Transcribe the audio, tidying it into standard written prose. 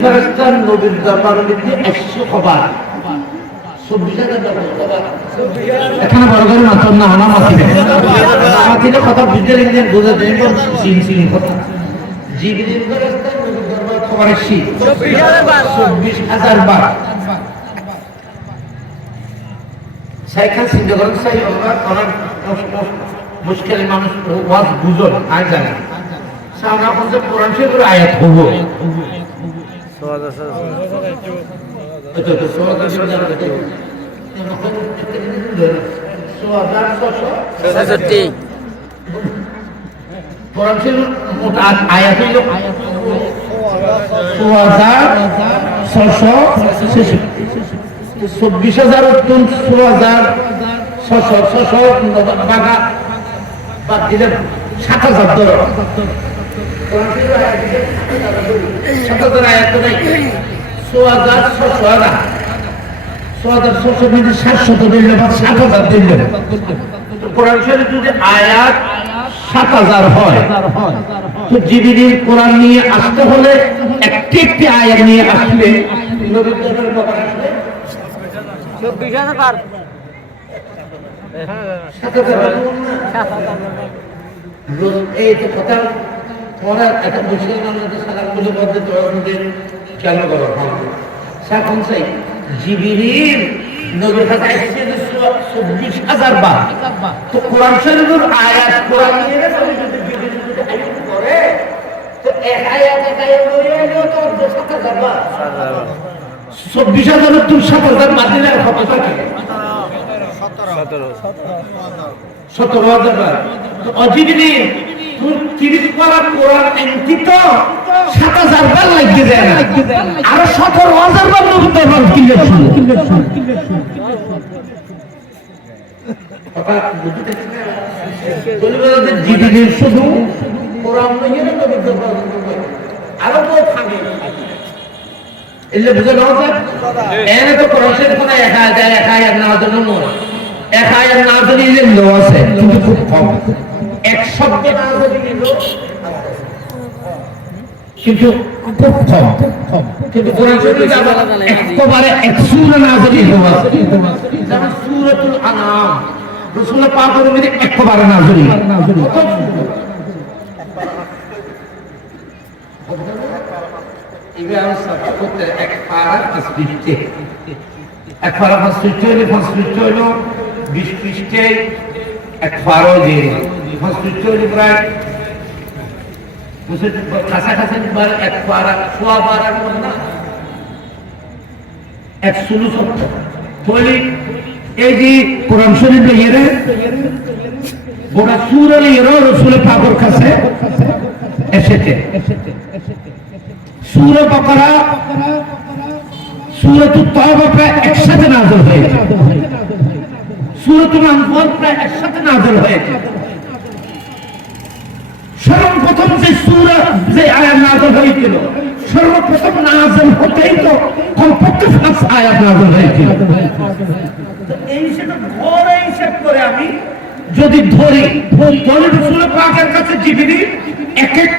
ফেরেশতার নবীর দরবারে মধ্যে 100 খবর 24000 খবর এখানে বড় করে মাত্র না না মাতিলে কথা বুঝতে লিখলেন বুঝা দেন সিন সিন কথা জিবরিল ফেরেশতার নবীর দরবারে খবর আসি 24000 বার সাইখান সিন্ধ করেন সাই আমরা অনেক মুশকিল মানুষ ওয়াজ বুঝল আর জানে সামনে আপনি কোরআন শরীফের আয়াত হবো আয়াত 24000 উত্তম 16000 বাঘা বাদ দিলেন 7000 ধরো 7000 আয়াত নাই 6,600 মিনিট 700 দিলেন 7000 দিলেন কোরআন শরীফ যদি আয়াত 7000 হয় তো জিবরিল কোরআন নিয়ে আসতে হলে একটি একটি আয়াত নিয়ে আসলে নবীর দরবারে কত আসবে 24000 বার 7000 এই তো কথা পড়া একটা মুশকিল নামে সালাগুলো মধ্যে তোমাদের খেয়াল করো এখন সেই জিবরিল নবীর কাছে এসেছে 24000 বার তো কোরআন শরীফের আয়াত কোরআন নিয়ে নবী যদি জিবরিল যদি আয়াত করে তো এক আয়াত হয়ে গেল তো 7000 বার 24000 তো 7000 বাদ দিলে কত থাকে 17000 বার তো জিবরিল তিরিশ পারা কোরআন এমনি তো 7000 বার লাগিয়ে যায় না আরো 17000 বার নবীর দরবার কিনলে জিবরিল শুধু কোরআন নিয়ে নবীর দরবার আরো তো থাকে এলে বুঝে নাও স্যার এনে তো কোরআন শরীফ কোন এক আয়াত না জন্য এক আয়াত না জন্য ইলে লো আছে কিন্তু খুব কম এক শব্দ না যদি নিল কিন্তু খুব কম কিন্তু কোরআন শরীফে একবারে এক সূরা না যদি হওয়া যেমন সূরাতুল আনআম রাসূল পাকের মধ্যে একবারে না যদি ইব্রাহিম সাহেব করতে এক পারা স্পিরিটে এক পারা স্পিরিটে হলো 20 পৃষ্ঠে এক পারা যে স্পিরিটে প্রায় কাছাকাছি বার এক পারা সোয়া পারার না এক সুলু সত্য বলি এই যে কোরআন শরীফ ইয়েরে গোটা সূরা ইয়েরো রাসূল পাকের কাছে এসেছে সূরা বাকারা সূরাতুত তাওবা প্রায় একসাথে নাযিল হয়েছে সূরাতুল আনফাল প্রায় একসাথে নাযিল হয়েছে সর্বপ্রথম যে সূরা যে আয়াত নাযিল হয়েছিল সর্বপ্রথম নাযিল হতেই তো কমপক্ষে 5 আয়াত নাযিল হয়েছিল তো এই সেটা ধরে হিসাব করে আমি যদি ধরি রাসূল পাকের কাছে জিবরিল এক এক